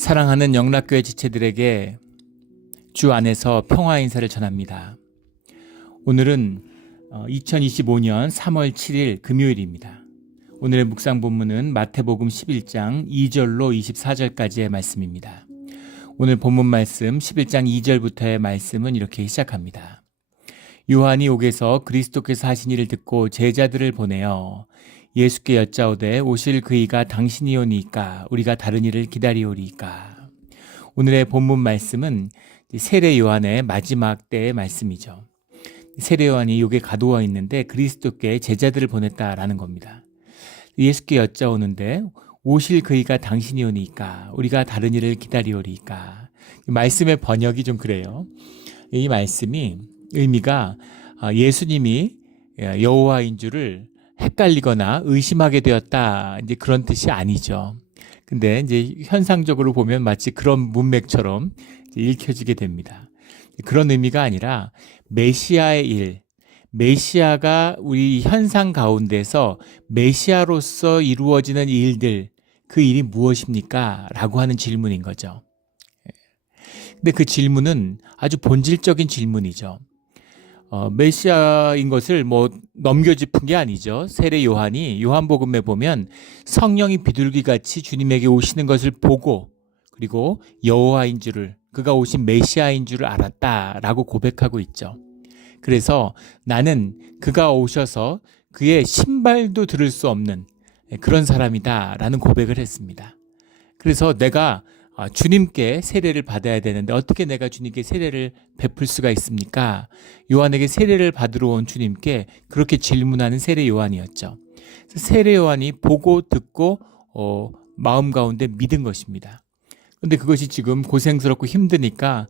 사랑하는 영락교회 지체들에게 주 안에서 평화 인사를 전합니다. 오늘은 2025년 3월 7일 금요일입니다. 오늘의 묵상 본문은 마태복음 11장 2절로 24절까지의 말씀입니다. 오늘 본문 말씀 11장 2절부터의 말씀은 이렇게 시작합니다. 요한이 옥에서 그리스도께서 하신 일을 듣고 제자들을 보내어 예수께 여짜오되 오실 그이가 당신이오니이까 우리가 다른 일을 기다리오리이까. 오늘의 본문 말씀은 세례 요한의 마지막 때의 말씀이죠. 세례 요한이 옥에 가두어 있는데 그리스도께 제자들을 보냈다라는 겁니다. 예수께 여짜오는데 오실 그이가 당신이오니이까 우리가 다른 일을 기다리오리이까. 말씀의 번역이 좀 그래요. 이 말씀이 의미가 예수님이 여호와인 줄을 헷갈리거나 의심하게 되었다, 이제 그런 뜻이 아니죠. 근데 이제 현상적으로 보면 마치 그런 문맥처럼 읽혀지게 됩니다. 그런 의미가 아니라 메시아의 일, 메시아가 우리 현상 가운데서 메시아로서 이루어지는 일들, 그 일이 무엇입니까? 라고 하는 질문인 거죠. 근데 그 질문은 아주 본질적인 질문이죠. 메시아인 것을 넘겨짚은 게 아니죠. 세례 요한이 요한복음에 보면 성령이 비둘기같이 주님에게 오시는 것을 보고 그리고 여호와인 줄을, 그가 오신 메시아인 줄을 알았다라고 고백하고 있죠. 그래서 나는 그가 오셔서 그의 신발도 들을 수 없는 그런 사람이다라는 고백을 했습니다. 그래서 내가 주님께 세례를 받아야 되는데 어떻게 내가 주님께 세례를 베풀 수가 있습니까? 요한에게 세례를 받으러 온 주님께 그렇게 질문하는 세례 요한이었죠. 세례 요한이 보고 듣고 마음 가운데 믿은 것입니다. 그런데 그것이 지금 고생스럽고 힘드니까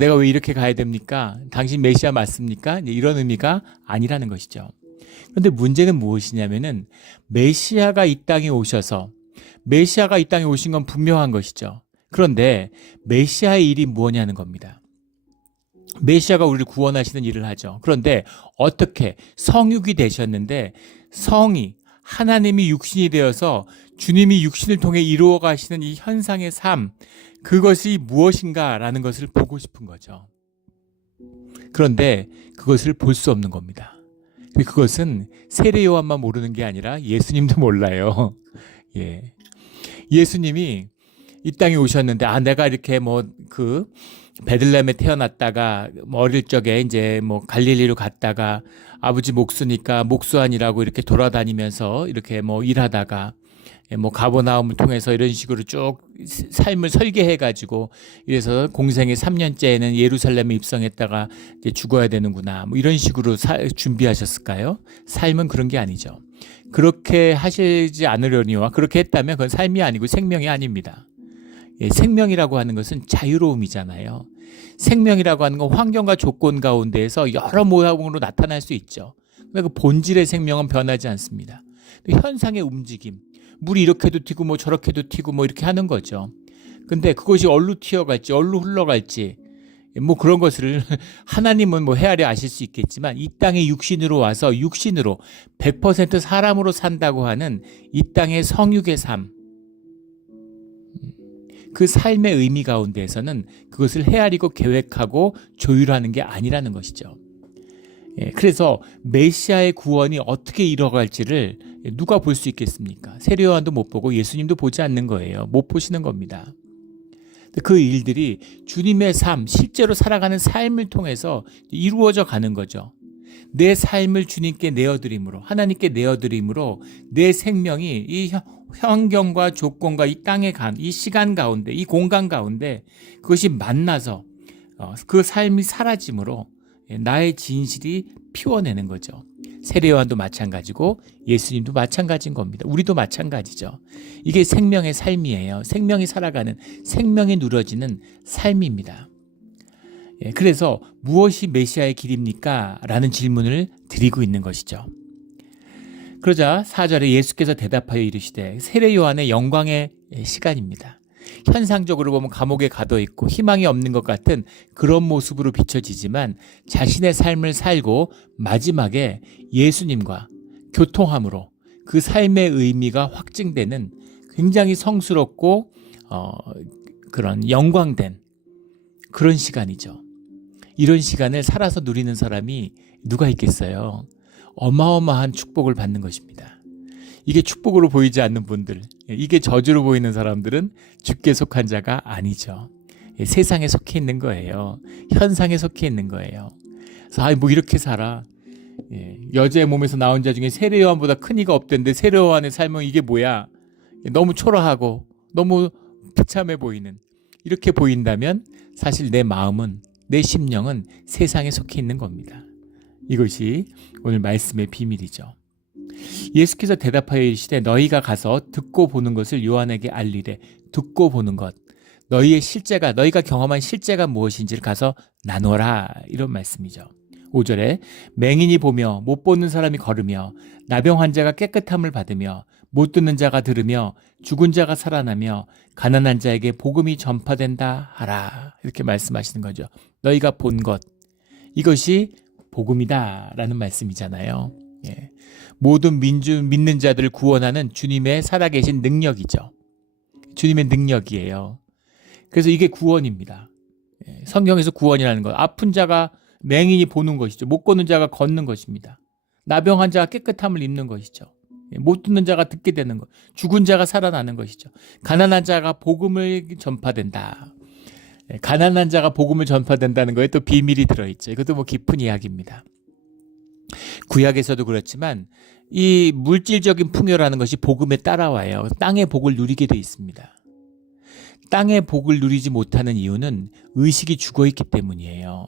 내가 왜 이렇게 가야 됩니까? 당신 메시아 맞습니까? 이런 의미가 아니라는 것이죠. 그런데 문제는 무엇이냐면은 메시아가 이 땅에 오셔서 메시아가 이 땅에 오신 건 분명한 것이죠. 그런데 메시아의 일이 무엇냐는 겁니다. 메시아가 우리를 구원하시는 일을 하죠. 그런데 어떻게 성육이 되셨는데 성이 하나님이 육신이 되어서 주님이 육신을 통해 이루어 가시는 이 현상의 삶, 그것이 무엇인가라는 것을 보고 싶은 거죠. 그런데 그것을 볼 수 없는 겁니다. 그것은 세례 요한만 모르는 게 아니라 예수님도 몰라요. 예. 예수님이 이 땅에 오셨는데 내가 이렇게 베들레헴에 태어났다가 어릴 적에 이제 갈릴리로 갔다가 아버지 목수니까 목수아니라고 이렇게 돌아다니면서 이렇게 일하다가 가버나움을 통해서 이런 식으로 쭉 삶을 설계해 가지고 이래서 공생의 3년째에는 예루살렘에 입성했다가 이제 죽어야 되는구나 이런 식으로 준비하셨을까요? 삶은 그런 게 아니죠. 그렇게 하시지 않으려니와 그렇게 했다면 그건 삶이 아니고 생명이 아닙니다. 생명이라고 하는 것은 자유로움이잖아요. 생명이라고 하는 건 환경과 조건 가운데에서 여러 모양으로 나타날 수 있죠. 그러니까 그 본질의 생명은 변하지 않습니다. 현상의 움직임, 물이 이렇게도 튀고 저렇게도 튀고 이렇게 하는 거죠. 근데 그것이 어디로 튀어갈지 어디로 흘러갈지 그런 것을 하나님은 헤아려 아실 수 있겠지만 이 땅에 육신으로 와서 육신으로 100% 사람으로 산다고 하는 이 땅의 성육의 삶, 그 삶의 의미 가운데에서는 그것을 헤아리고 계획하고 조율하는 게 아니라는 것이죠. 그래서 메시아의 구원이 어떻게 이뤄갈지를 누가 볼 수 있겠습니까? 세례 요한도 못 보고 예수님도 보지 않는 거예요. 못 보시는 겁니다. 그 일들이 주님의 삶, 실제로 살아가는 삶을 통해서 이루어져 가는 거죠. 내 삶을 주님께 내어드림으로, 하나님께 내어드림으로 내 생명이 이 환경과 조건과 이 땅의 이 시간 가운데, 이 공간 가운데 그것이 만나서 그 삶이 사라짐으로 나의 진실이 피워내는 거죠. 세례 요한도 마찬가지고 예수님도 마찬가지인 겁니다. 우리도 마찬가지죠. 이게 생명의 삶이에요. 생명이 살아가는, 생명이 누려지는 삶입니다. 그래서 무엇이 메시아의 길입니까? 라는 질문을 드리고 있는 것이죠. 그러자 4절에 예수께서 대답하여 이르시되 세례 요한의 영광의 시간입니다. 현상적으로 보면 감옥에 가둬 있고 희망이 없는 것 같은 그런 모습으로 비춰지지만 자신의 삶을 살고 마지막에 예수님과 교통함으로 그 삶의 의미가 확증되는 굉장히 성스럽고 그런 영광된 그런 시간이죠. 이런 시간을 살아서 누리는 사람이 누가 있겠어요? 어마어마한 축복을 받는 것입니다. 이게 축복으로 보이지 않는 분들, 이게 저주로 보이는 사람들은 주께 속한 자가 아니죠. 세상에 속해 있는 거예요. 현상에 속해 있는 거예요. 그래서 뭐 이렇게 살아. 여자의 몸에서 나온 자 중에 세례 요한보다 큰 이가 없던데 세례 요한의 삶은 이게 뭐야? 너무 초라하고 너무 비참해 보이는, 이렇게 보인다면 사실 내 마음은, 내 심령은 세상에 속해 있는 겁니다. 이것이 오늘 말씀의 비밀이죠. 예수께서 대답하여 이르시되 너희가 가서 듣고 보는 것을 요한에게 알리되, 듣고 보는 것, 너희의 실제가, 너희가 경험한 실제가 무엇인지를 가서 나눠라, 이런 말씀이죠. 5절에 맹인이 보며 못 보는 사람이 걸으며 나병 환자가 깨끗함을 받으며 못 듣는 자가 들으며 죽은 자가 살아나며 가난한 자에게 복음이 전파된다 하라, 이렇게 말씀하시는 거죠. 너희가 본 것, 이것이 복음이다 라는 말씀이잖아요. 모든 믿는 자들을 구원하는 주님의 살아계신 능력이죠. 주님의 능력이에요. 그래서 이게 구원입니다. 성경에서 구원이라는 것, 아픈 자가, 맹인이 보는 것이죠. 못 걷는 자가 걷는 것입니다. 나병 환자가 깨끗함을 입는 것이죠. 못 듣는 자가 듣게 되는 것, 죽은 자가 살아나는 것이죠. 가난한 자가 복음을 전파된다. 가난한 자가 복음을 전파된다는 거에 또 비밀이 들어있죠. 이것도 뭐 깊은 이야기입니다. 구약에서도 그렇지만 이 물질적인 풍요라는 것이 복음에 따라와요. 땅의 복을 누리게 돼 있습니다. 땅의 복을 누리지 못하는 이유는 의식이 죽어있기 때문이에요.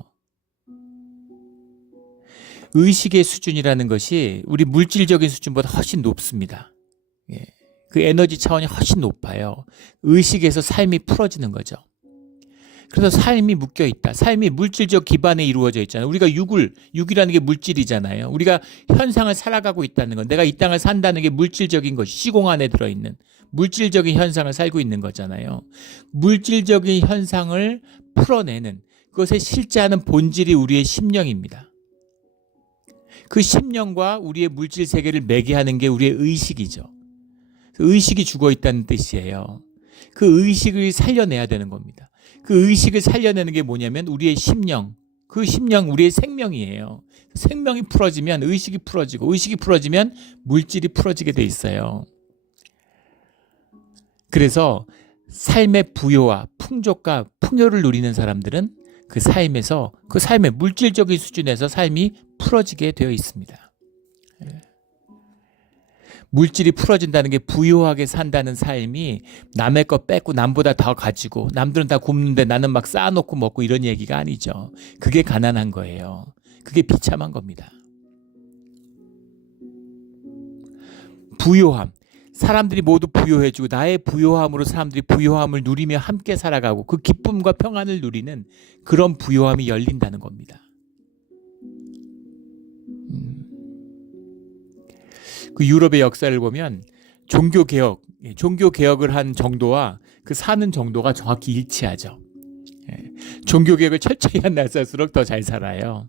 의식의 수준이라는 것이 우리 물질적인 수준보다 훨씬 높습니다. 그 에너지 차원이 훨씬 높아요. 의식에서 삶이 풀어지는 거죠. 그래서 삶이 묶여 있다. 삶이 물질적 기반에 이루어져 있잖아요. 우리가 육이라는 게 물질이잖아요. 우리가 현상을 살아가고 있다는 건, 내가 이 땅을 산다는 게 물질적인 것이 시공 안에 들어있는 물질적인 현상을 살고 있는 거잖아요. 물질적인 현상을 풀어내는, 그것의 실제하는 본질이 우리의 심령입니다. 그 심령과 우리의 물질 세계를 매개하는 게 우리의 의식이죠. 의식이 죽어 있다는 뜻이에요. 그 의식을 살려내야 되는 겁니다. 그 의식을 살려내는 게 뭐냐면 우리의 심령, 그 심령 우리의 생명이에요. 생명이 풀어지면 의식이 풀어지고, 의식이 풀어지면 물질이 풀어지게 돼 있어요. 그래서 삶의 부요와 풍족과 풍요를 누리는 사람들은 그 삶에서, 그 삶의 물질적인 수준에서 삶이 풀어지게 되어 있습니다. 물질이 풀어진다는 게 부유하게 산다는 삶이 남의 거 뺏고 남보다 더 가지고, 남들은 다 굶는데 나는 막 쌓아놓고 먹고, 이런 얘기가 아니죠. 그게 가난한 거예요. 그게 비참한 겁니다. 부요함, 사람들이 모두 부요해지고 나의 부요함으로 사람들이 부요함을 누리며 함께 살아가고 그 기쁨과 평안을 누리는 그런 부요함이 열린다는 겁니다. 그 유럽의 역사를 보면 종교개혁을 한 정도와 그 사는 정도가 정확히 일치하죠. 종교개혁을 철저히 한 나라일수록 더 잘 살아요.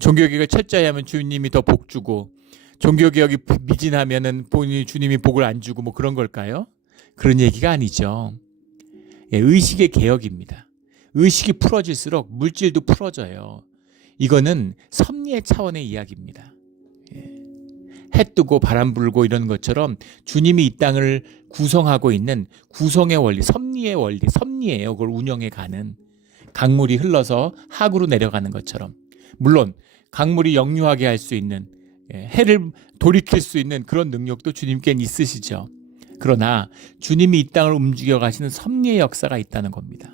종교개혁을 철저히 하면 주님이 더 복 주고, 종교개혁이 미진하면은 주님이 복을 안 주고, 뭐 그런 걸까요? 그런 얘기가 아니죠. 의식의 개혁입니다. 의식이 풀어질수록 물질도 풀어져요. 이거는 섭리의 차원의 이야기입니다. 해 뜨고 바람 불고 이런 것처럼 주님이 이 땅을 구성하고 있는 구성의 원리, 섭리의 원리, 섭리예요. 그걸 운영해 가는, 강물이 흘러서 하구로 내려가는 것처럼, 물론 강물이 역류하게 할 수 있는, 해를 돌이킬 수 있는 그런 능력도 주님께는 있으시죠. 그러나 주님이 이 땅을 움직여 가시는 섭리의 역사가 있다는 겁니다.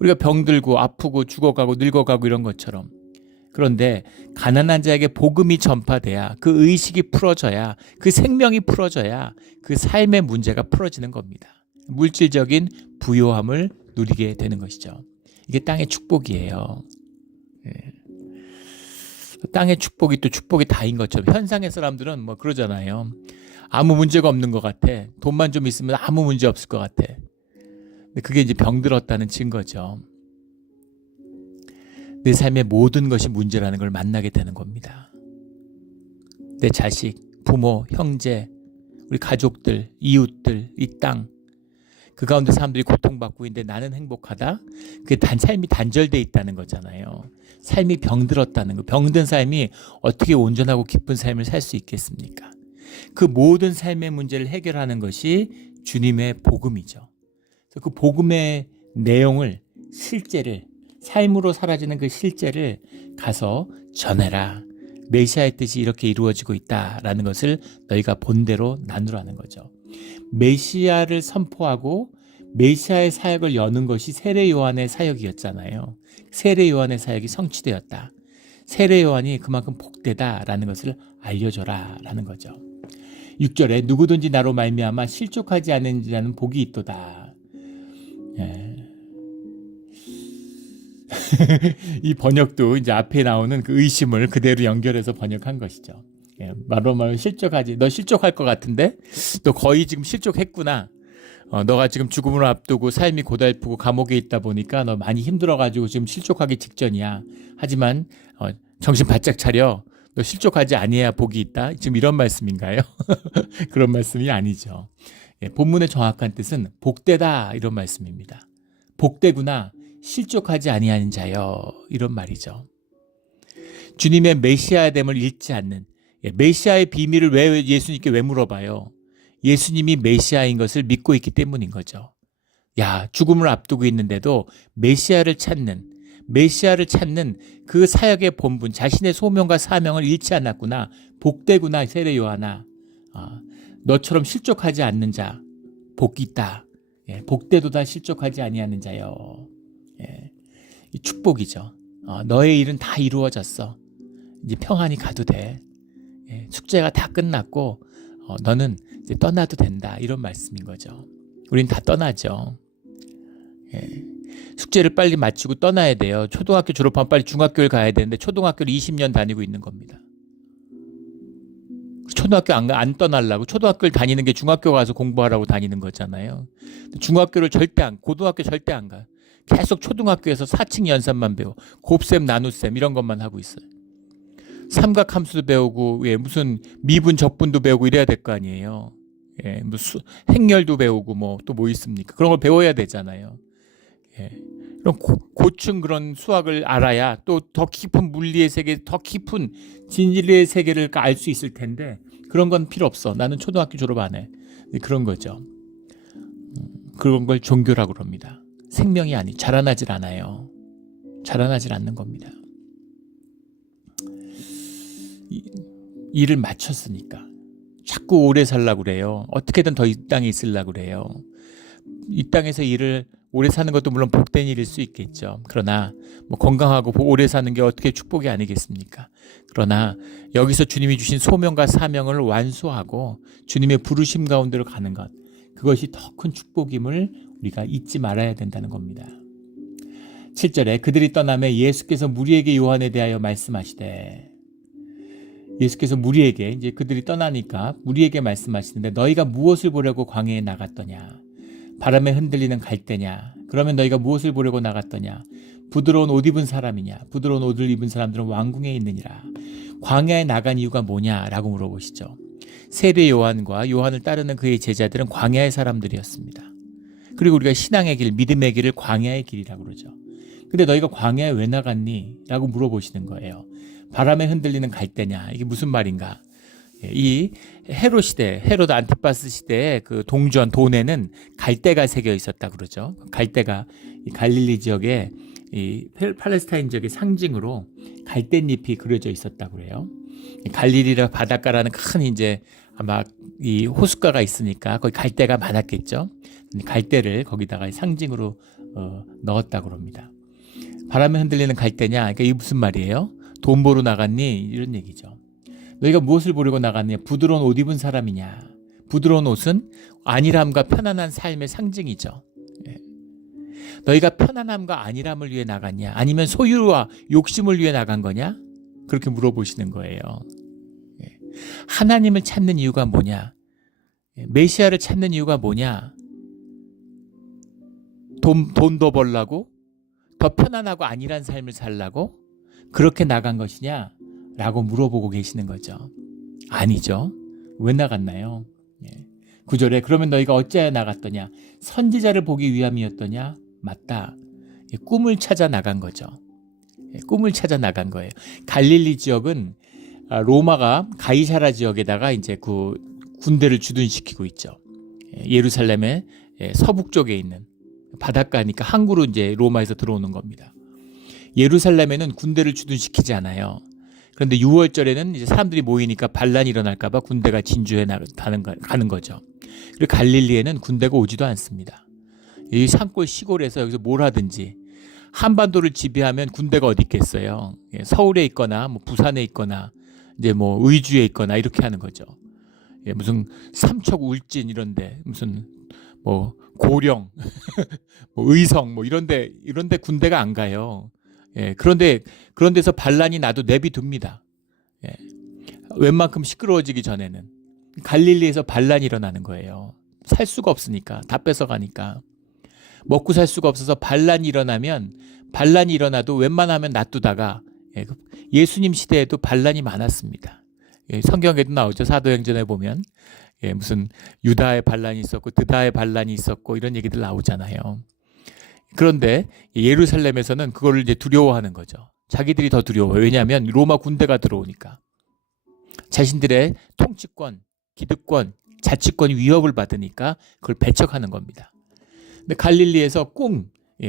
우리가 병들고 아프고 죽어가고 늙어가고 이런 것처럼. 그런데 가난한 자에게 복음이 전파돼야, 그 의식이 풀어져야, 그 생명이 풀어져야 그 삶의 문제가 풀어지는 겁니다. 물질적인 부요함을 누리게 되는 것이죠. 이게 땅의 축복이에요. 땅의 축복이 또 축복이 다인 것처럼 현상의 사람들은 뭐 그러잖아요. 아무 문제가 없는 것 같아. 돈만 좀 있으면 아무 문제 없을 것 같아. 근데 그게 이제 병들었다는 증거죠. 내 삶의 모든 것이 문제라는 걸 만나게 되는 겁니다. 내 자식, 부모, 형제, 우리 가족들, 이웃들, 이 땅, 그 가운데 사람들이 고통받고 있는데 나는 행복하다? 그게 삶이 단절돼 있다는 거잖아요. 삶이 병들었다는 거. 병든 삶이 어떻게 온전하고 기쁜 삶을 살 수 있겠습니까? 그 모든 삶의 문제를 해결하는 것이 주님의 복음이죠. 그래서 그 복음의 내용을, 실제를, 삶으로 사라지는 그 실제를 가서 전해라. 메시아의 뜻이 이렇게 이루어지고 있다라는 것을 너희가 본대로 나누라는 거죠. 메시아를 선포하고 메시아의 사역을 여는 것이 세례 요한의 사역이었잖아요. 세례 요한의 사역이 성취되었다. 세례 요한이 그만큼 복되다라는 것을 알려줘라라는 거죠. 6절에 누구든지 나로 말미암아 실족하지 않는 자는 복이 있도다. 이 번역도 이제 앞에 나오는 그 의심을 그대로 연결해서 번역한 것이죠. 말로 실족하지. 너 실족할 것 같은데? 너 거의 지금 실족했구나. 너가 지금 죽음을 앞두고 삶이 고달프고 감옥에 있다 보니까 너 많이 힘들어가지고 지금 실족하기 직전이야. 하지만 정신 바짝 차려. 너 실족하지 아니해야 복이 있다. 지금 이런 말씀인가요? 그런 말씀이 아니죠. 본문의 정확한 뜻은 복되다 이런 말씀입니다. 복되구나. 실족하지 아니하는 자여 이런 말이죠. 주님의 메시아됨을 잃지 않는, 메시아의 비밀을 예수님께 왜 물어봐요? 예수님이 메시아인 것을 믿고 있기 때문인 거죠. 야, 죽음을 앞두고 있는데도 메시아를 찾는 그 사역의 본분, 자신의 소명과 사명을 잃지 않았구나. 복되구나 세례 요한아. 너처럼 실족하지 않는 자 복이 있다. 복되도다 실족하지 아니하는 자여. 이 축복이죠. 너의 일은 다 이루어졌어. 이제 평안히 가도 돼. 숙제가 다 끝났고 너는 이제 떠나도 된다. 이런 말씀인 거죠. 우린 다 떠나죠. 숙제를 빨리 마치고 떠나야 돼요. 초등학교 졸업하면 빨리 중학교를 가야 되는데 초등학교를 20년 다니고 있는 겁니다. 초등학교 안 떠나려고 초등학교를 다니는 게 중학교 가서 공부하라고 다니는 거잖아요. 중학교를 고등학교 절대 안 가요. 계속 초등학교에서 사칙 연산만 배워. 곱셈, 나눗셈 이런 것만 하고 있어요. 삼각함수도 배우고 무슨 미분, 적분도 배우고 이래야 될 거 아니에요. 행렬도 배우고 또 뭐 있습니까? 그런 걸 배워야 되잖아요. 이런 고층 그런 수학을 알아야 또 더 깊은 물리의 세계, 더 깊은 진리의 세계를 알 수 있을 텐데 그런 건 필요 없어. 나는 초등학교 졸업 안 해. 그런 거죠. 그런 걸 종교라고 그럽니다. 생명이 자라나질 않아요. 자라나질 않는 겁니다. 일을 마쳤으니까 자꾸 오래 살려고 그래요. 어떻게든 더 이 땅에 있으려고 그래요. 이 땅에서 일을 오래 사는 것도 물론 복된 일일 수 있겠죠. 그러나 건강하고 오래 사는 게 어떻게 축복이 아니겠습니까? 그러나 여기서 주님이 주신 소명과 사명을 완수하고 주님의 부르심 가운데로 가는 것, 그것이 더 큰 축복임을 우리가 잊지 말아야 된다는 겁니다. 7절에 그들이 떠나매 예수께서 무리에게 요한에 대하여 말씀하시되, 예수께서 무리에게, 이제 그들이 떠나니까 무리에게 말씀하시는데, 너희가 무엇을 보려고 광야에 나갔더냐? 바람에 흔들리는 갈대냐? 그러면 너희가 무엇을 보려고 나갔더냐? 부드러운 옷 입은 사람이냐? 부드러운 옷을 입은 사람들은 왕궁에 있느니라. 광야에 나간 이유가 뭐냐라고 물어보시죠. 세례 요한과 요한을 따르는 그의 제자들은 광야의 사람들이었습니다. 그리고 우리가 신앙의 길, 믿음의 길을 광야의 길이라고 그러죠. 근데 너희가 광야에 왜 나갔니? 라고 물어보시는 거예요. 바람에 흔들리는 갈대냐? 이게 무슨 말인가? 이 헤롯 시대, 헤롯 안티파스 시대의 그 동전, 돈에는 갈대가 새겨 있었다 그러죠. 갈대가 이 갈릴리 지역에, 이 팔레스타인 지역의 상징으로 갈대잎이 그려져 있었다고 그래요. 갈릴리라 바닷가라는 큰 이제 아마 이 호숫가가 있으니까 거기 갈대가 많았겠죠. 갈대를 거기다가 상징으로 넣었다고 그럽니다. 바람에 흔들리는 갈대냐? 그러니까 이게 무슨 말이에요? 돈 보러 나갔니? 이런 얘기죠. 너희가 무엇을 보려고 나갔냐? 부드러운 옷 입은 사람이냐? 부드러운 옷은 안일함과 편안한 삶의 상징이죠. 너희가 편안함과 안일함을 위해 나갔냐? 아니면 소유와 욕심을 위해 나간 거냐? 그렇게 물어보시는 거예요. 하나님을 찾는 이유가 뭐냐? 메시아를 찾는 이유가 뭐냐? 돈 더 벌라고? 더 편안하고 안일한 삶을 살라고? 그렇게 나간 것이냐? 라고 물어보고 계시는 거죠. 아니죠. 왜 나갔나요? 9절에 그러면 너희가 어찌하여 나갔더냐? 선지자를 보기 위함이었더냐? 맞다. 꿈을 찾아 나간 거죠. 꿈을 찾아 나간 거예요. 갈릴리 지역은 로마가 가이사라 지역에다가 이제 그 군대를 주둔시키고 있죠. 예루살렘의 서북쪽에 있는 바닷가니까 항구로 이제 로마에서 들어오는 겁니다. 예루살렘에는 군대를 주둔시키지 않아요. 그런데 6월절에는 이제 사람들이 모이니까 반란이 일어날까봐 군대가 진주에 가는 거죠. 그리고 갈릴리에는 군대가 오지도 않습니다. 이 산골 시골에서 여기서 뭘 하든지 한반도를 지배하면 군대가 어디 있겠어요. 서울에 있거나 뭐 부산에 있거나 이제 뭐 의주에 있거나 이렇게 하는 거죠. 무슨 삼척 울진 이런데 무슨 뭐 고령 뭐 의성 뭐 이런데 군대가 안 가요. 그런데 그런 데서 반란이 나도 내비둡니다. 웬만큼 시끄러워지기 전에는 갈릴리에서 반란이 일어나는 거예요. 살 수가 없으니까 다 뺏어가니까 먹고 살 수가 없어서 반란이 일어나도 웬만하면 놔두다가 예수님 시대에도 반란이 많았습니다. 성경에도 나오죠. 사도행전에 보면 무슨 유다의 반란이 있었고 드다의 반란이 있었고 이런 얘기들 나오잖아요. 그런데 예루살렘에서는 그거를 이제 두려워하는 거죠. 자기들이 더 두려워요. 왜냐하면 로마 군대가 들어오니까 자신들의 통치권, 기득권, 자치권이 위협을 받으니까 그걸 배척하는 겁니다. 근데 갈릴리에서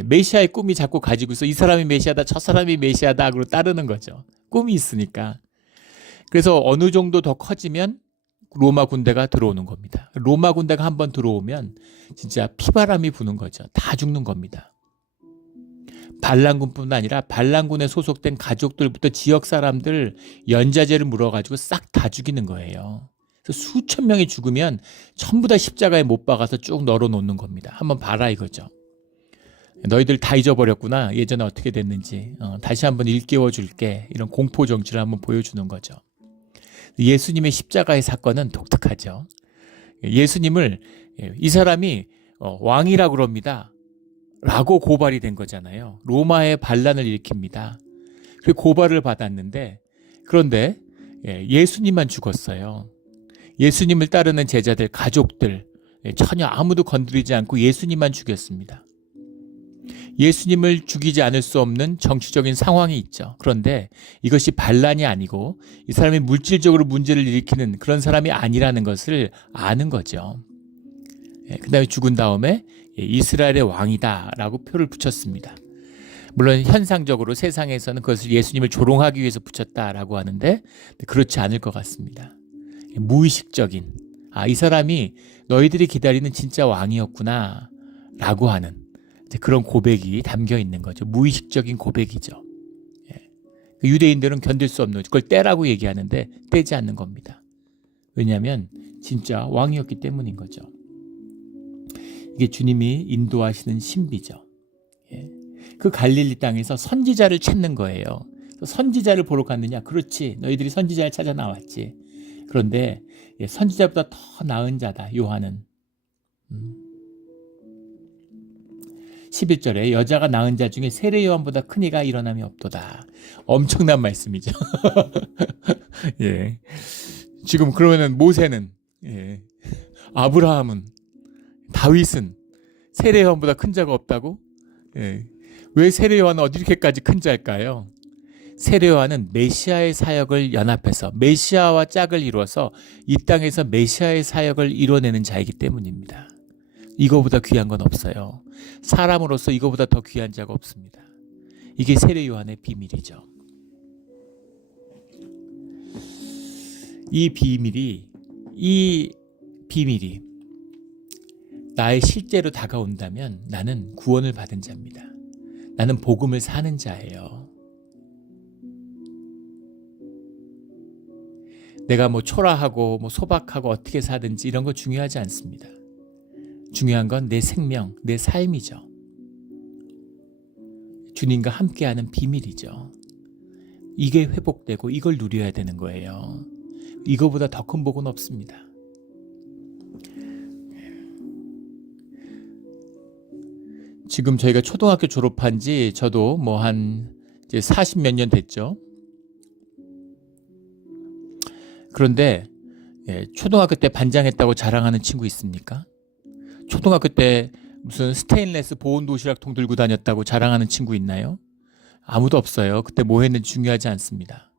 메시아의 꿈이 자꾸 가지고 있어. 이 사람이 메시아다, 저 사람이 메시아다 하고 따르는 거죠. 꿈이 있으니까. 그래서 어느 정도 더 커지면 로마 군대가 들어오는 겁니다. 로마 군대가 한번 들어오면 진짜 피바람이 부는 거죠. 다 죽는 겁니다. 반란군뿐 아니라 반란군에 소속된 가족들부터 지역 사람들 연좌제를 물어가지고 싹 다 죽이는 거예요. 그래서 수천 명이 죽으면 전부 다 십자가에 못 박아서 쭉 널어놓는 겁니다. 한번 봐라 이거죠. 너희들 다 잊어버렸구나. 예전에 어떻게 됐는지. 다시 한번 일깨워 줄게. 이런 공포 정치를 한번 보여주는 거죠. 예수님의 십자가의 사건은 독특하죠. 예수님을 이 사람이 왕이라 그럽니다. 라고 고발이 된 거잖아요. 로마의 반란을 일으킵니다. 그리고 고발을 받았는데 그런데 예수님만 죽었어요. 예수님을 따르는 제자들, 가족들 전혀 아무도 건드리지 않고 예수님만 죽였습니다. 예수님을 죽이지 않을 수 없는 정치적인 상황이 있죠. 그런데 이것이 반란이 아니고 이 사람이 물질적으로 문제를 일으키는 그런 사람이 아니라는 것을 아는 거죠. 그 다음에 죽은 다음에 이스라엘의 왕이다라고 표를 붙였습니다. 물론 현상적으로 세상에서는 그것을 예수님을 조롱하기 위해서 붙였다라고 하는데 그렇지 않을 것 같습니다. 무의식적인 이 사람이 너희들이 기다리는 진짜 왕이었구나 라고 하는 그런 고백이 담겨 있는 거죠. 무의식적인 고백이죠. 유대인들은 견딜 수 없는 그걸 때라고 얘기하는데 때지 않는 겁니다. 왜냐하면 진짜 왕이었기 때문인 거죠. 이게 주님이 인도하시는 신비죠. 그 갈릴리 땅에서 선지자를 찾는 거예요. 선지자를 보러 갔느냐? 그렇지. 너희들이 선지자를 찾아 나왔지. 그런데 선지자보다 더 나은 자다. 요한은. 11절에 여자가 낳은 자 중에 세례 요한보다 큰 이가 일어남이 없도다. 엄청난 말씀이죠. 예. 지금 그러면은 모세는, 아브라함은, 다윗은 세례 요한보다 큰 자가 없다고? 왜 세례 요한은 어디 이렇게까지 큰 자일까요? 세례 요한은 메시아의 사역을 연합해서 메시아와 짝을 이루어서 이 땅에서 메시아의 사역을 이뤄내는 자이기 때문입니다. 이거보다 귀한 건 없어요. 사람으로서 이거보다 더 귀한 자가 없습니다. 이게 세례 요한의 비밀이죠. 이 비밀이 나의 실제로 다가온다면 나는 구원을 받은 자입니다. 나는 복음을 사는 자예요. 내가 뭐 초라하고 뭐 소박하고 어떻게 사든지 이런 거 중요하지 않습니다. 중요한 건 내 생명, 내 삶이죠. 주님과 함께하는 비밀이죠. 이게 회복되고 이걸 누려야 되는 거예요. 이거보다 더 큰 복은 없습니다. 지금 저희가 초등학교 졸업한 지 저도 뭐 한 이제 40몇 년 됐죠. 그런데 초등학교 때 반장했다고 자랑하는 친구 있습니까? 초등학교 때 무슨 스테인레스 보온 도시락통 들고 다녔다고 자랑하는 친구 있나요? 아무도 없어요. 그때 뭐 했는지 중요하지 않습니다.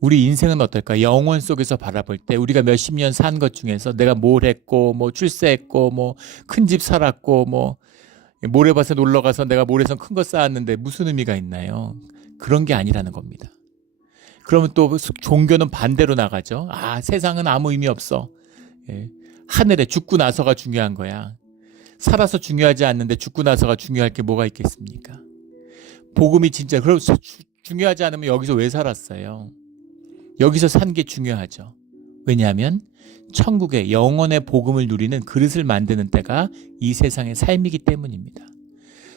우리 인생은 어떨까? 영원 속에서 바라볼 때 우리가 몇십 년 산 것 중에서 내가 뭘 했고, 뭐 출세했고, 뭐 큰 집 살았고, 뭐 모래밭에 놀러 가서 내가 모래성 큰 거 쌓았는데 무슨 의미가 있나요? 그런 게 아니라는 겁니다. 그러면 또 종교는 반대로 나가죠. 세상은 아무 의미 없어. 하늘에 죽고 나서가 중요한 거야. 살아서 중요하지 않는데 죽고 나서가 중요할 게 뭐가 있겠습니까? 복음이 진짜 그럼 중요하지 않으면 여기서 왜 살았어요? 여기서 산 게 중요하죠. 왜냐하면 천국의 영원의 복음을 누리는 그릇을 만드는 때가 이 세상의 삶이기 때문입니다.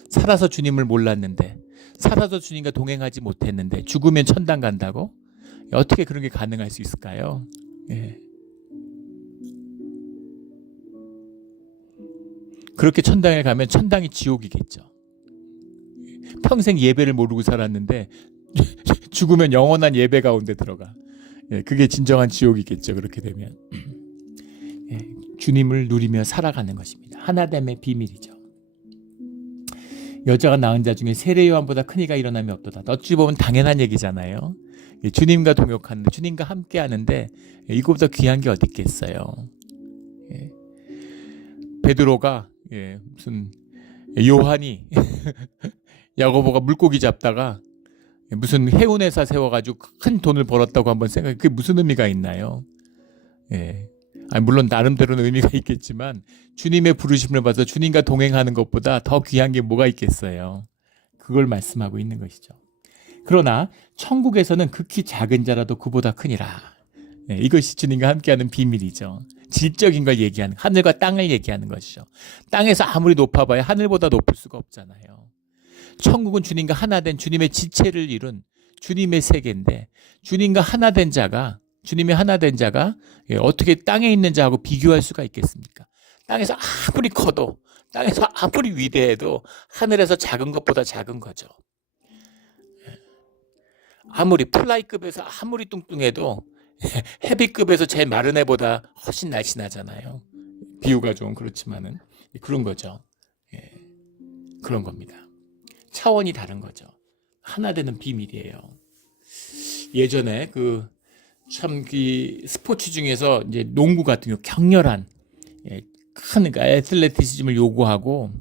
살아서 주님을 몰랐는데, 살아서 주님과 동행하지 못했는데 죽으면 천당 간다고? 어떻게 그런 게 가능할 수 있을까요? 그렇게 천당에 가면 천당이 지옥이겠죠. 평생 예배를 모르고 살았는데 죽으면 영원한 예배 가운데 들어가. 그게 진정한 지옥이겠죠. 그렇게 되면 주님을 누리며 살아가는 것입니다. 하나됨의 비밀이죠. 여자가 낳은 자 중에 세례 요한보다 큰 이가 일어남이 없도다. 어찌 보면 당연한 얘기잖아요. 주님과 동역하는, 주님과 함께 하는데 이거보다 귀한 게 어디 있겠어요. 베드로가 무슨 요한이 야고보가 물고기 잡다가 무슨 해운회사 세워가지고 큰 돈을 벌었다고 한번 생각해. 그게 무슨 의미가 있나요? 물론 나름대로는 의미가 있겠지만 주님의 부르심을 받아서 주님과 동행하는 것보다 더 귀한 게 뭐가 있겠어요. 그걸 말씀하고 있는 것이죠. 그러나 천국에서는 극히 작은 자라도 그보다 크니라. 이것이 주님과 함께하는 비밀이죠. 질적인 걸 얘기하는, 하늘과 땅을 얘기하는 것이죠. 땅에서 아무리 높아봐야 하늘보다 높을 수가 없잖아요. 천국은 주님과 하나 된 주님의 지체를 이룬 주님의 세계인데, 주님과 하나 된 자가, 주님의 하나 된 자가 어떻게 땅에 있는 자하고 비교할 수가 있겠습니까? 땅에서 아무리 커도, 땅에서 아무리 위대해도 하늘에서 작은 것보다 작은 거죠. 아무리 플라이급에서 아무리 뚱뚱해도 헤비급에서 제일 마른 애보다 훨씬 날씬하잖아요. 비유가 좀 그렇지만은 그런 거죠. 그런 겁니다. 차원이 다른 거죠. 하나 되는 비밀이에요. 예전에 참 스포츠 중에서 이제 농구 같은 경우 격렬한 큰 애틀레티시즘을 요구하고,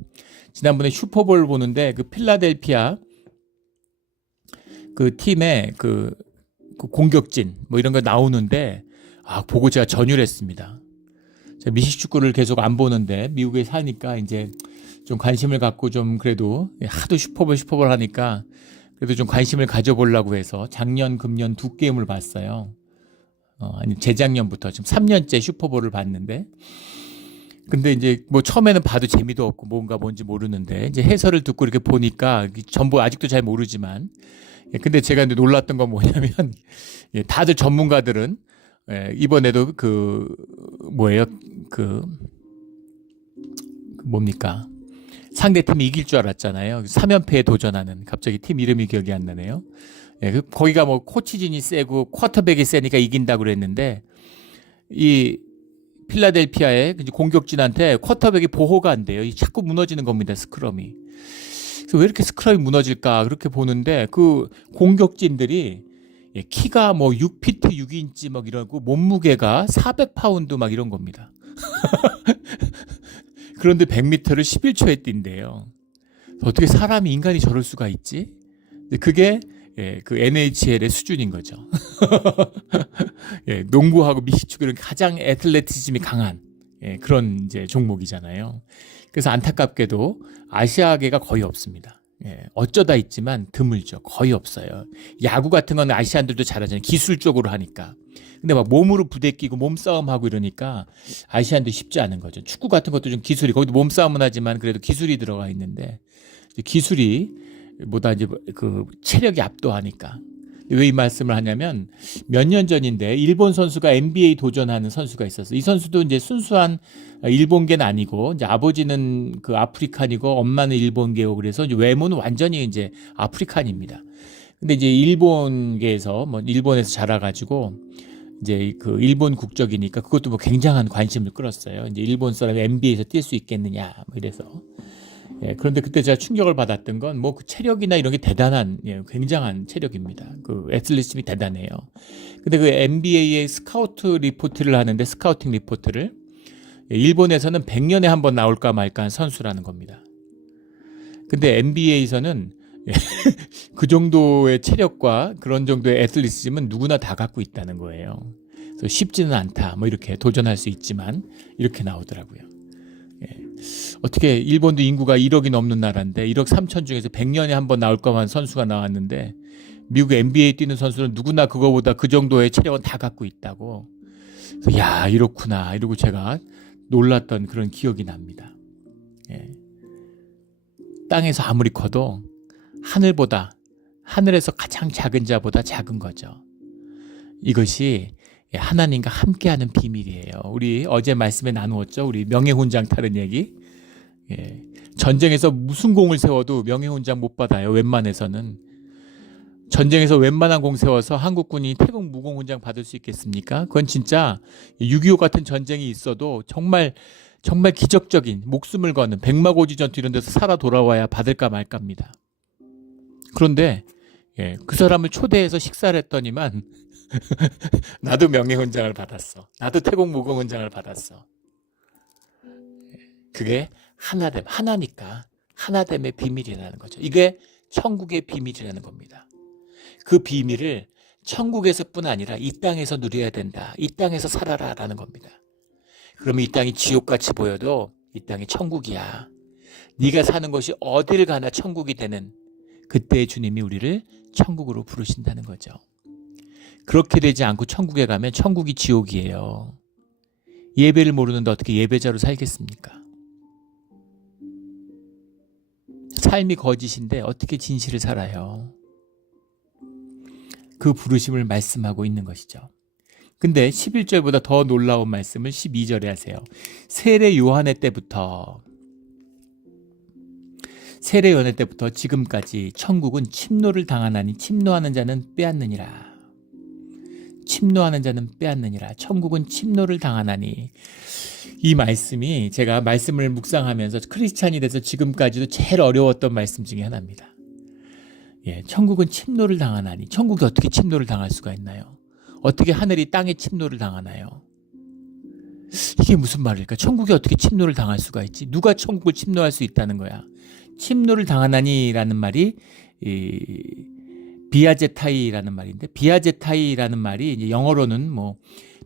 지난번에 슈퍼볼 보는데 필라델피아 팀의 공격진 뭐 이런 거 나오는데 보고 제가 전율했습니다. 제가 미식 축구를 계속 안 보는데 미국에 사니까 이제 좀 관심을 갖고, 좀 그래도 하도 슈퍼볼 하니까 그래도 좀 관심을 가져보려고 해서 작년, 금년 두 게임을 봤어요. 아니 재작년부터 지금 3년째 슈퍼볼을 봤는데, 근데 이제 뭐 처음에는 봐도 재미도 없고 뭔지 모르는데 이제 해설을 듣고 이렇게 보니까 전부 아직도 잘 모르지만, 근데 제가 이제 놀랐던 건 뭐냐면 다들 전문가들은 이번에도 뭡니까? 상대팀이 이길 줄 알았잖아요. 3연패에 도전하는, 갑자기 팀 이름이 기억이 안 나네요. 거기가 뭐 코치진이 세고 쿼터백이 세니까 이긴다고 그랬는데, 이 필라델피아의 공격진한테 쿼터백이 보호가 안 돼요. 자꾸 무너지는 겁니다. 스크럼이. 그래서 왜 이렇게 스크럼이 무너질까 그렇게 보는데, 공격진들이 키가 뭐 6피트 6인치 막 이러고 몸무게가 400파운드 막 이런 겁니다. 그런데 100m를 11초에 뛴대요. 어떻게 인간이 저럴 수가 있지? 그게 NHL의 수준인 거죠. 농구하고 미식축구는 가장 애틀레티즘이 강한 그런 이제 종목이잖아요. 그래서 안타깝게도 아시아계가 거의 없습니다. 어쩌다 있지만 드물죠. 거의 없어요. 야구 같은 건 아시안들도 잘하잖아요. 기술적으로 하니까. 근데 막 몸으로 부대끼고 몸싸움하고 이러니까 아시안도 쉽지 않은 거죠. 축구 같은 것도 좀 기술이, 거기도 몸싸움은 하지만 그래도 기술이 들어가 있는데, 기술이 보다 이제 체력이 압도하니까. 왜 이 말씀을 하냐면, 몇 년 전인데 일본 선수가 NBA 도전하는 선수가 있었어요. 이 선수도 이제 순수한 일본계는 아니고, 이제 아버지는 아프리칸이고 엄마는 일본계고, 그래서 이제 외모는 완전히 이제 아프리칸입니다. 근데 이제 일본계에서 일본에서 자라가지고 이제 그 일본 국적이니까 그것도 뭐 굉장한 관심을 끌었어요. 이제 일본 사람이 NBA에서 뛸 수 있겠느냐 뭐 이래서. 예, 그런데 그때 제가 충격을 받았던 건 뭐 그 체력이나 이런 게 대단한, 예, 굉장한 체력입니다. 그 애틀리즘이 대단해요. 근데 그 NBA의 스카우트 리포트를 하는데, 스카우팅 리포트를, 예, 일본에서는 100년에 한 번 나올까 말까 한 선수라는 겁니다. 근데 NBA에서는 그 정도의 체력과 그런 정도의 애틀리즘은 누구나 다 갖고 있다는 거예요. 그래서 쉽지는 않다. 뭐 이렇게 도전할 수 있지만 이렇게 나오더라고요. 예. 어떻게 일본도 인구가 1억이 넘는 나라인데 1억 3천 중에서 100년에 한 번 나올 것만 선수가 나왔는데, 미국 NBA 뛰는 선수는 누구나 그거보다 그 정도의 체력은 다 갖고 있다고. 그래서 야, 이렇구나 이러고 제가 놀랐던 그런 기억이 납니다. 예. 땅에서 아무리 커도 하늘에서 가장 작은 자보다 작은 거죠. 이것이 하나님과 함께하는 비밀이에요. 우리 어제 말씀에 나누었죠. 우리 명예훈장 타는 얘기. 예. 전쟁에서 무슨 공을 세워도 명예훈장 못 받아요. 웬만해서는. 전쟁에서 웬만한 공 세워서 한국군이 태국 무공훈장 받을 수 있겠습니까? 그건 진짜 6.25 같은 전쟁이 있어도 정말 기적적인, 목숨을 거는 백마고지 전투 이런 데서 살아 돌아와야 받을까 말까입니다. 그런데 예, 그 사람을 초대해서 식사를 했더니만 나도 명예훈장을 받았어. 나도 태국 무공훈장을 받았어. 그게 하나니까 하나됨의 비밀이라는 거죠. 이게 천국의 비밀이라는 겁니다. 그 비밀을 천국에서뿐 아니라 이 땅에서 누려야 된다. 이 땅에서 살아라라는 겁니다. 그러면 이 땅이 지옥같이 보여도 이 땅이 천국이야. 네가 사는 것이 어딜 가나 천국이 되는, 그때 주님이 우리를 천국으로 부르신다는 거죠. 그렇게 되지 않고 천국에 가면 천국이 지옥이에요. 예배를 모르는데 어떻게 예배자로 살겠습니까? 삶이 거짓인데 어떻게 진실을 살아요? 그 부르심을 말씀하고 있는 것이죠. 근데 11절보다 더 놀라운 말씀을 12절에 하세요. 세례 요한의 때부터 지금까지 천국은 침노를 당하나니 침노하는 자는 빼앗느니라. 천국은 침노를 당하나니. 이 말씀이 제가 말씀을 묵상하면서 크리스찬이 돼서 지금까지도 제일 어려웠던 말씀 중에 하나입니다. 예, 천국은 침노를 당하나니. 천국이 어떻게 침노를 당할 수가 있나요? 어떻게 하늘이 땅에 침노를 당하나요? 이게 무슨 말일까? 천국이 어떻게 침노를 당할 수가 있지? 누가 천국을 침노할 수 있다는 거야? 침노를 당하나니라는 말이 비아제타이라는 말인데, 비아제타이라는 말이 이제 영어로는 뭐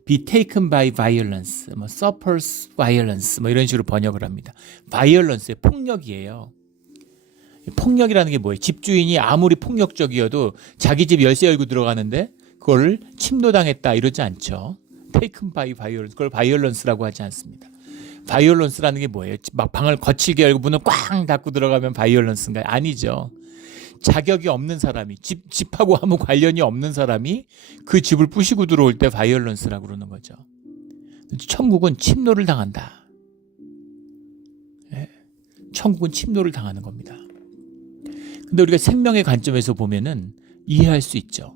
be taken by violence, 뭐 suffers violence 뭐 이런 식으로 번역을 합니다. violence의 폭력이에요. 폭력이라는 게 뭐예요? 집주인이 아무리 폭력적이어도 자기 집 열쇠 열고 들어가는데 그걸 침노당했다 이러지 않죠. taken by violence, 그걸 violence라고 하지 않습니다. violence라는 게 뭐예요? 막 방을 거칠게 열고 문을 꽝 닫고 들어가면 violence인가요? 아니죠. 자격이 없는 사람이, 집하고 아무 관련이 없는 사람이 그 집을 부시고 들어올 때 violence라고 그러는 거죠. 천국은 침노를 당한다. 천국은 침노를 당하는 겁니다. 근데 우리가 생명의 관점에서 보면은 이해할 수 있죠.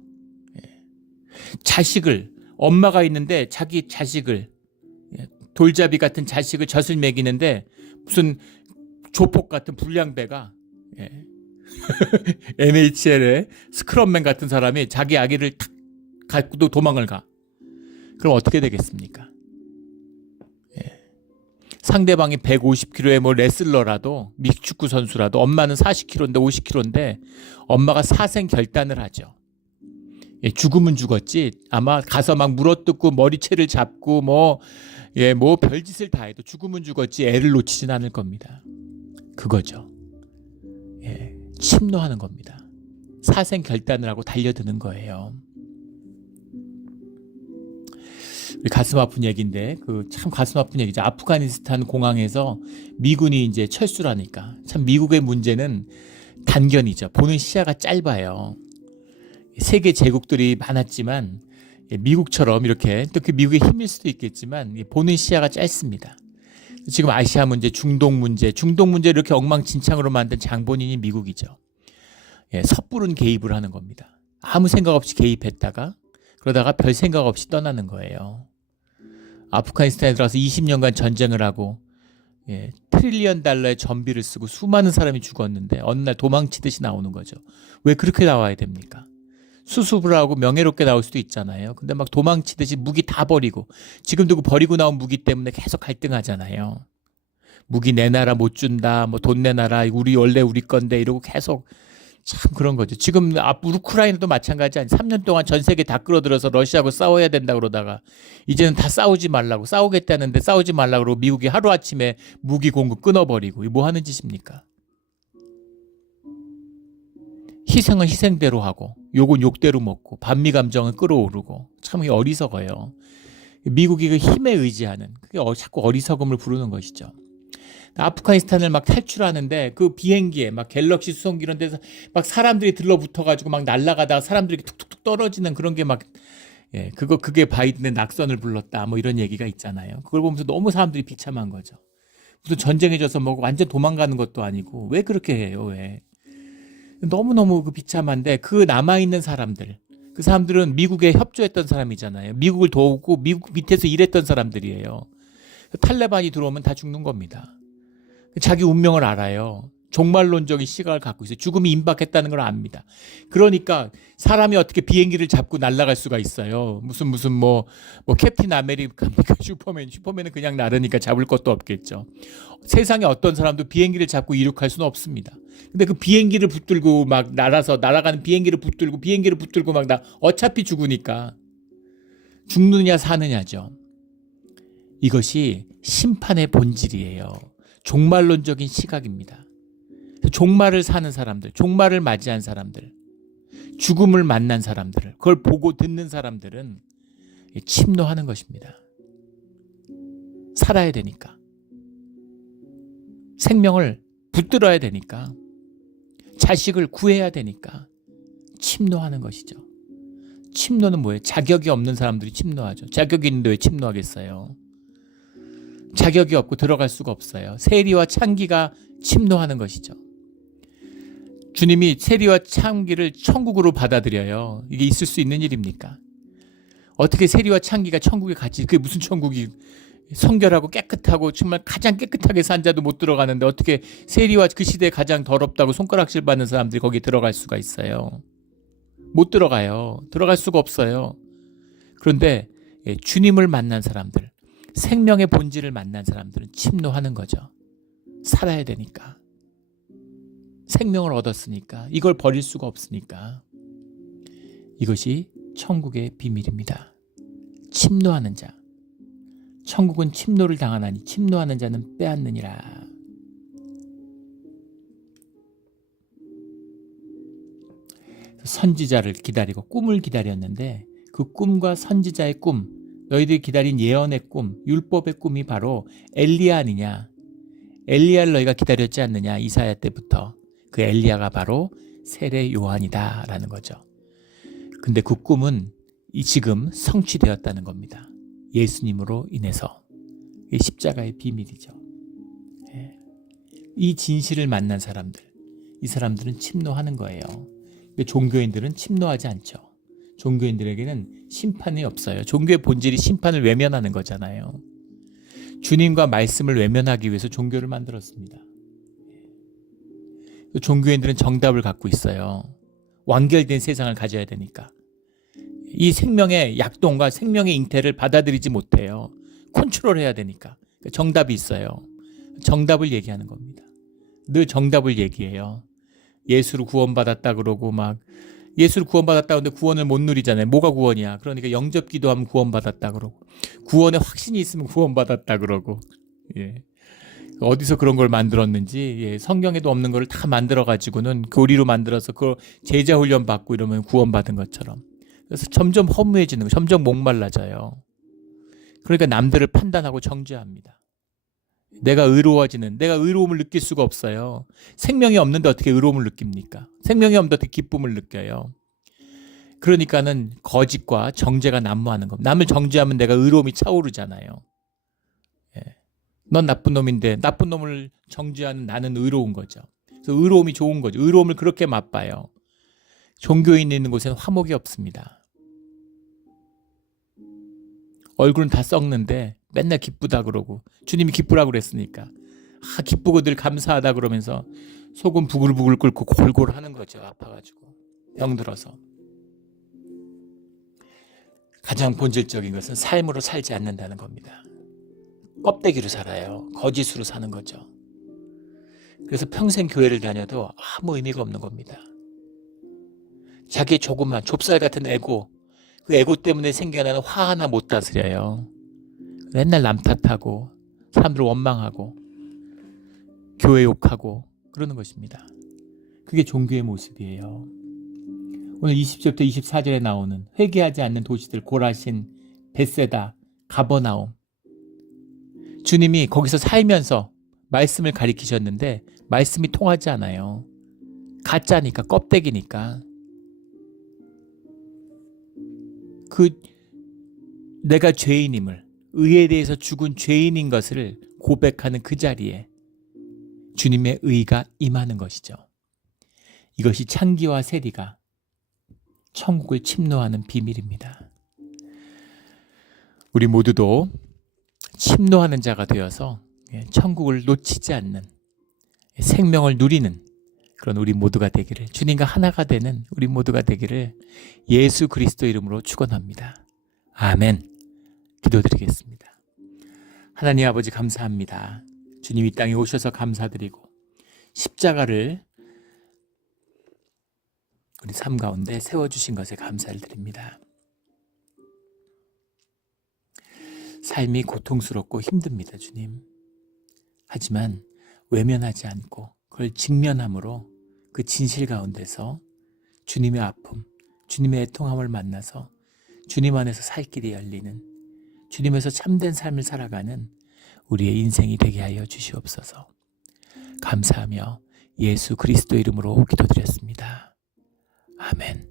자식을, 엄마가 있는데 자기 자식을, 돌잡이 같은 자식을 젖을 먹이는데 무슨 조폭 같은 불량배가, NHL의 스크럼맨 같은 사람이 자기 아기를 탁 갖고도 도망을 가. 그럼 어떻게 되겠습니까? 상대방이 150kg의 뭐 레슬러라도, 믹축구 선수라도, 엄마는 40kg인데 50kg인데 엄마가 사생 결단을 하죠. 죽으면 죽었지, 아마 가서 막 물어뜯고 머리채를 잡고 뭐 별짓을 다 해도 죽으면 죽었지 애를 놓치진 않을 겁니다. 그거죠. 침노하는 겁니다. 사생 결단을 하고 달려드는 거예요. 가슴 아픈 얘기인데, 참 가슴 아픈 얘기죠. 아프가니스탄 공항에서 미군이 이제 철수를 하니까, 참 미국의 문제는 단견이죠. 보는 시야가 짧아요. 세계 제국들이 많았지만 미국처럼 이렇게, 또 그 미국의 힘일 수도 있겠지만 보는 시야가 짧습니다. 지금 아시아 문제, 중동 문제를 이렇게 엉망진창으로 만든 장본인이 미국이죠. 섣부른 개입을 하는 겁니다. 아무 생각 없이 개입했다가 그러다가 별 생각 없이 떠나는 거예요. 아프가니스탄에 들어가서 20년간 전쟁을 하고 트릴리언 달러의 전비를 쓰고 수많은 사람이 죽었는데 어느 날 도망치듯이 나오는 거죠. 왜 그렇게 나와야 됩니까? 수습을 하고 명예롭게 나올 수도 있잖아요. 근데 막 도망치듯이 무기 다 버리고, 지금도 그 버리고 나온 무기 때문에 계속 갈등하잖아요. 무기 내놔라, 못 준다, 뭐 돈 내놔라, 원래 우리 건데, 이러고 계속. 참 그런 거죠. 지금 우크라이나도 마찬가지 아니에요. 3년 동안 전 세계 다 끌어들여서 러시아하고 싸워야 된다 그러다가 이제는 다 싸우지 말라고, 싸우겠다는데 싸우지 말라고 그러고 미국이 하루아침에 무기 공급 끊어버리고, 이거 뭐 하는 짓입니까? 희생은 희생대로 하고 욕은 욕대로 먹고 반미 감정은 끌어오르고, 참 어리석어요. 미국이 그 힘에 의지하는, 그게 자꾸 어리석음을 부르는 것이죠. 아프가니스탄을 막 탈출하는데 그 비행기에 막 갤럭시 수송기 이런 데서 막 사람들이 들러붙어가지고 막 날아가다가 사람들이 툭툭툭 떨어지는 그런 게 막, 그게 바이든의 낙선을 불렀다, 뭐 이런 얘기가 있잖아요. 그걸 보면서 너무 사람들이 비참한 거죠. 무슨 전쟁에 져서 뭐 완전 도망가는 것도 아니고 왜 그렇게 해요? 왜? 너무너무 그 비참한데, 그 남아있는 사람들, 그 사람들은 미국에 협조했던 사람이잖아요. 미국을 도우고 미국 밑에서 일했던 사람들이에요. 탈레반이 들어오면 다 죽는 겁니다. 자기 운명을 알아요. 종말론적인 시각을 갖고 있어요. 죽음이 임박했다는 걸 압니다. 그러니까 사람이 어떻게 비행기를 잡고 날아갈 수가 있어요. 무슨 뭐 캡틴 아메리카입니까? 슈퍼맨은 그냥 나르니까 잡을 것도 없겠죠. 세상에 어떤 사람도 비행기를 잡고 이륙할 수는 없습니다. 근데 그 비행기를 붙들고 막 날아가는 비행기를 붙들고 막 어차피 죽으니까, 죽느냐 사느냐죠. 이것이 심판의 본질이에요. 종말론적인 시각입니다. 종말을 사는 사람들, 종말을 맞이한 사람들, 죽음을 만난 사람들, 그걸 보고 듣는 사람들은 침노하는 것입니다. 살아야 되니까. 생명을 붙들어야 되니까. 자식을 구해야 되니까 침노하는 것이죠. 침노는 뭐예요? 자격이 없는 사람들이 침노하죠. 자격이 있는데 왜 침노하겠어요? 자격이 없고 들어갈 수가 없어요. 세리와 창기가 침노하는 것이죠. 주님이 세리와 창기를 천국으로 받아들여요. 이게 있을 수 있는 일입니까? 어떻게 세리와 창기가 천국에 같이, 그게 무슨 천국이, 성결하고 깨끗하고 정말 가장 깨끗하게 산 자도 못 들어가는데 어떻게 세리와 그 시대에 가장 더럽다고 손가락질 받는 사람들이 거기 들어갈 수가 있어요? 못 들어가요. 들어갈 수가 없어요. 그런데 주님을 만난 사람들, 생명의 본질을 만난 사람들은 침노하는 거죠. 살아야 되니까. 생명을 얻었으니까. 이걸 버릴 수가 없으니까. 이것이 천국의 비밀입니다. 침노하는 자. 천국은 침노를 당하나니 침노하는 자는 빼앗느니라. 선지자를 기다리고 꿈을 기다렸는데, 그 꿈과 선지자의 꿈, 너희들이 기다린 예언의 꿈, 율법의 꿈이 바로 엘리야 아니냐. 엘리야를 너희가 기다렸지 않느냐. 이사야 때부터. 그 엘리야가 바로 세례 요한이다 라는 거죠. 근데 그 꿈은 지금 성취되었다는 겁니다. 예수님으로 인해서. 십자가의 비밀이죠. 이 진실을 만난 사람들, 이 사람들은 침노하는 거예요. 근데 종교인들은 침노하지 않죠. 종교인들에게는 심판이 없어요. 종교의 본질이 심판을 외면하는 거잖아요. 주님과 말씀을 외면하기 위해서 종교를 만들었습니다. 종교인들은 정답을 갖고 있어요. 완결된 세상을 가져야 되니까. 이 생명의 약동과 생명의 잉태를 받아들이지 못해요. 컨트롤해야 되니까. 정답이 있어요. 정답을 얘기하는 겁니다. 늘 정답을 얘기해요. 예수로 구원받았다 그러고 막, 예수로 구원받았다 근데 구원을 못 누리잖아요. 뭐가 구원이야? 그러니까 영접 기도하면 구원받았다 그러고, 구원에 확신이 있으면 구원받았다 그러고. 어디서 그런 걸 만들었는지, 성경에도 없는 걸 다 만들어 가지고는 교리로 만들어서 그걸 제자 훈련 받고 이러면 구원받은 것처럼. 그래서 점점 허무해지는 거예요. 점점 목말라져요. 그러니까 남들을 판단하고 정죄합니다. 내가 의로움을 느낄 수가 없어요. 생명이 없는데 어떻게 의로움을 느낍니까? 생명이 없는데 어떻게 기쁨을 느껴요? 그러니까는 거짓과 정죄가 난무하는 겁니다. 남을 정죄하면 내가 의로움이 차오르잖아요. 넌 나쁜 놈인데 나쁜 놈을 정죄하는 나는 의로운 거죠. 그래서 의로움이 좋은 거죠. 의로움을 그렇게 맛봐요. 종교인이 있는 곳에는 화목이 없습니다. 얼굴은 다 썩는데 맨날 기쁘다 그러고 주님이 기쁘라고 그랬으니까 기쁘고 늘 감사하다 그러면서 속은 부글부글 끓고 골골 하는 거죠. 아파가지고 병들어서. 가장 본질적인 것은 삶으로 살지 않는다는 겁니다. 껍데기로 살아요. 거짓으로 사는 거죠. 그래서 평생 교회를 다녀도 아무 의미가 없는 겁니다. 자기의 조그만 좁쌀 같은 에고, 그 에고 때문에 생겨나는 화 하나 못 다스려요. 맨날 남 탓하고 사람들 원망하고 교회 욕하고 그러는 것입니다. 그게 종교의 모습이에요. 오늘 20절부터 24절에 나오는 회개하지 않는 도시들 고라신, 벳세다, 가버나움. 주님이 거기서 살면서 말씀을 가리키셨는데 말씀이 통하지 않아요. 가짜니까, 껍데기니까. 내가 죄인임을, 의에 대해서 죽은 죄인인 것을 고백하는 그 자리에 주님의 의가 임하는 것이죠. 이것이 창기와 세리가 천국을 침노하는 비밀입니다. 우리 모두도 침노하는 자가 되어서 천국을 놓치지 않는, 생명을 누리는 그런 우리 모두가 되기를, 주님과 하나가 되는 우리 모두가 되기를 예수 그리스도 이름으로 축원합니다. 아멘. 기도드리겠습니다. 하나님 아버지 감사합니다. 주님 이 땅에 오셔서 감사드리고 십자가를 우리 삶 가운데 세워주신 것에 감사를 드립니다. 삶이 고통스럽고 힘듭니다, 주님. 하지만 외면하지 않고 그걸 직면함으로 그 진실 가운데서 주님의 아픔, 주님의 애통함을 만나서 주님 안에서 살 길이 열리는, 주님에서 참된 삶을 살아가는 우리의 인생이 되게 하여 주시옵소서. 감사하며 예수 그리스도 이름으로 기도드렸습니다. 아멘.